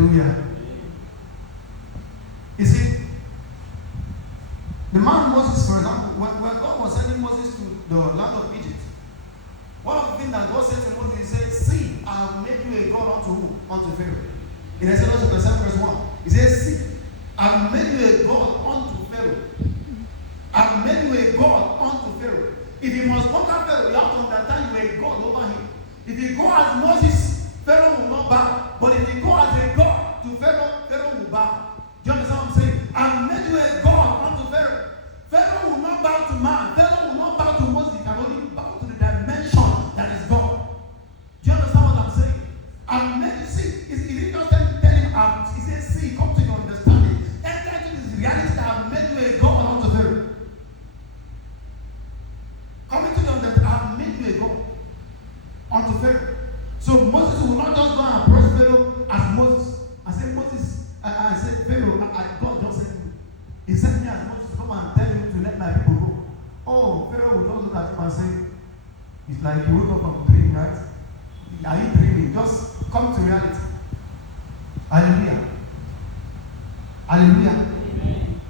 Hallelujah. You see, the man Moses, for example, when God was sending Moses to the land of Egypt, one of the things that God said to Moses, he said, see, I have made you a God unto who? Unto Pharaoh. In Exodus chapter 7 verse 1, he says, see, I have made you a God unto Pharaoh. I have made you a God unto Pharaoh. If you must conquer Pharaoh, you have to understand you are a God over him. If you go as Moses, Pharaoh will not bow. But if you go as a God to Pharaoh, Pharaoh will bow. Do you understand what I'm saying? I have made you a God unto Pharaoh. Pharaoh will not bow to man. Pharaoh will not bow to Moses. He can only bow to the dimension that is God. Do you understand what I'm saying? I made you see. He didn't just tell him out. He said, see, come to your understanding. Enter into this reality that I have made you a God unto Pharaoh. Coming to the understanding, I have made you a God unto Pharaoh. So Moses will not just go and approach Pharaoh as Moses. I said, Moses, I said, Pharaoh, God just sent me. He sent me as Moses to come and tell you to let my people go. Oh, Pharaoh will just look at him and say, it's like you wake up from dream, right? Are you dreaming? Just come to reality. Hallelujah. Hallelujah. Amen.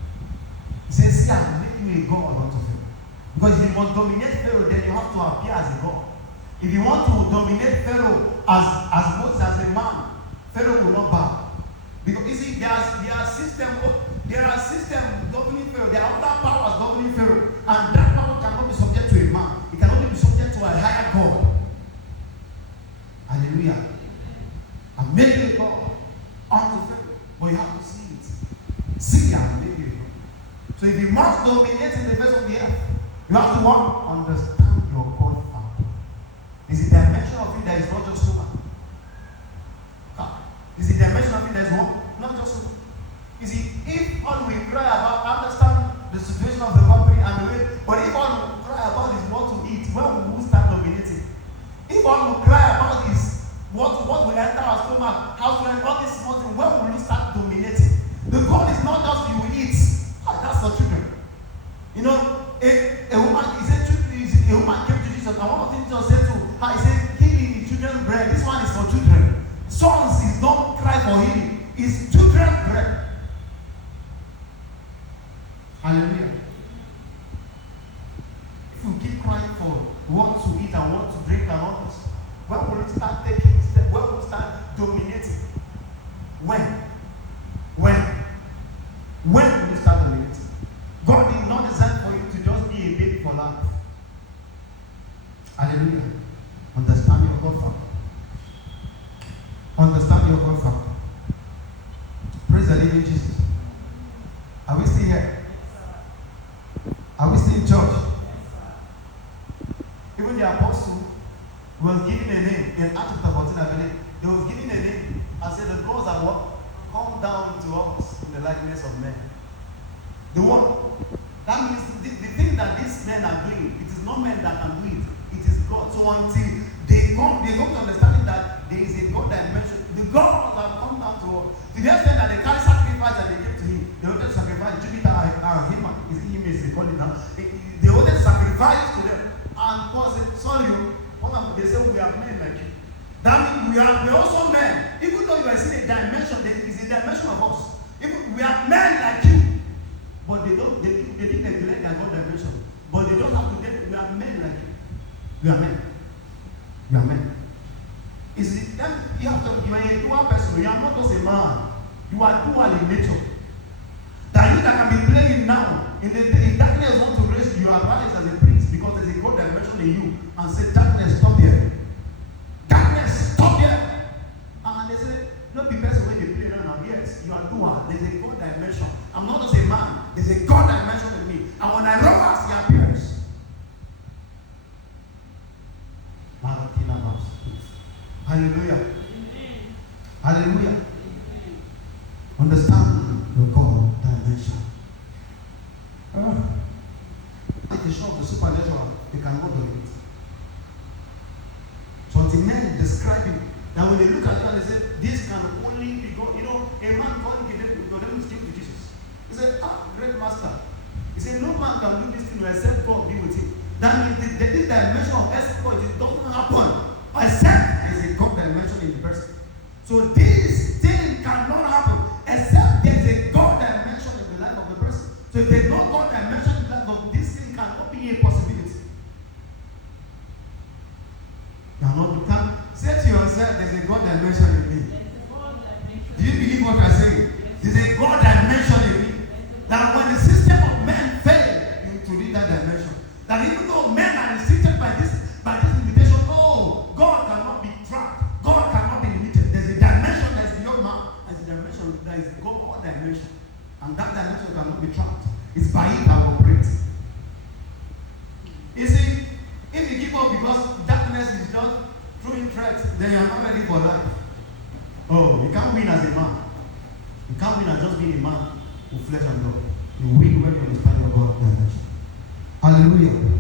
He says, see, I'm making you a God unto Pharaoh. Because if you must dominate Pharaoh, then you have to appear as a God. If you want to dominate Pharaoh as Moses, as a man, Pharaoh will not bow. Because you see, there are systems governing Pharaoh. There are other powers governing Pharaoh. And that power cannot be subject to a man. It can only be subject to a higher God. Hallelujah. I'm making a God unto Pharaoh. But you have to see it. See, I'm making a God. So if you must dominate in the face of the earth, you have to what? Understand your God factor. Is it the dimension of it that is not just human? Is it the dimension of it that is what? Not just human. You see, if all we cry about, understand the situation of the company and the way, but if all we cry about is what to eat, when will we start dominating? If all we cry about is what will enter our stomach, how to enter all this small thing, when will we start dominating? The goal is not just you will eat. That's for children. You know, a woman, a woman came to Jesus, and one of the things Jesus said to her, he said, healing is children's bread. This one is for children. Sons is not cry for healing. It's children's bread. Hallelujah. If you keep crying for what to eat and what to drink and all this, when will you start taking steps? When will you start dominating? When will you start dominating? God did not design for you to just be a baby for life. Hallelujah. Understand your God factor. Understand your God factor. Praise the living Jesus. Are we still here? Are we still in church? Even the apostle was given a name in Acts chapter 14, I believe. They was given a name and said, the gods are what? Come down to us in the likeness of men. The one. That means the thing that these men are doing, it is not men that can do it. It is God. So until they come to understanding that there is a God dimension, the gods have come down to us. To the extent that they carry sacrifice and they came to him. They wanted to sacrifice Jupiter and him. Is it him? They call it now. They wanted to sacrifice to them. And Paul said, sorry, they say we are men like you. That means we are also men. Even though you are seeing a dimension, there is a dimension of us. Even we are men like you. But they didn't neglect their God dimension. But they don't have to get, we are men like you. We are men. We are men. Then you are a dual person. You are not just a man. You are dual in nature. That you that can be playing now, if darkness want to raise you, arise as a priest because there's a God dimension in you and say, darkness, stop here. Darkness, stop here. And they say, not the person when you play now. Yes, you are dual. There's a God dimension. I'm not just a man. There's a God dimension in me. And when I reverse, he appears. Hallelujah. Amen. Hallelujah. Amen. Understand your God dimension. At the show of the supernatural, you cannot do it. So until men describe it, that when they look at it and they say, this can only be God. You know, a man called Nicodemus came to Jesus. He said, great master. He said, no man can do this thing except God be with him. That means this dimension of exploit, it doesn't happen except there is a God dimension in the person. So this thing can So there's no God dimension that this thing cannot be a possibility. You can say to yourself, there's a God dimension in me. Do you believe what I'm saying? There's a God dimension in me. That when the system of men fail to reach that dimension, that even though men are restricted by this limitation, no, God cannot be trapped. God cannot be limited. There's a dimension that is beyond man. There's a dimension that is God dimension. And that dimension cannot be trapped. It's by it that we operate. You see, if you give up because darkness is just throwing threats, then you're not ready for life. Oh, you can't win as a man. You can't win as just being a man with flesh and blood. You win when you understand your God dimension. Hallelujah.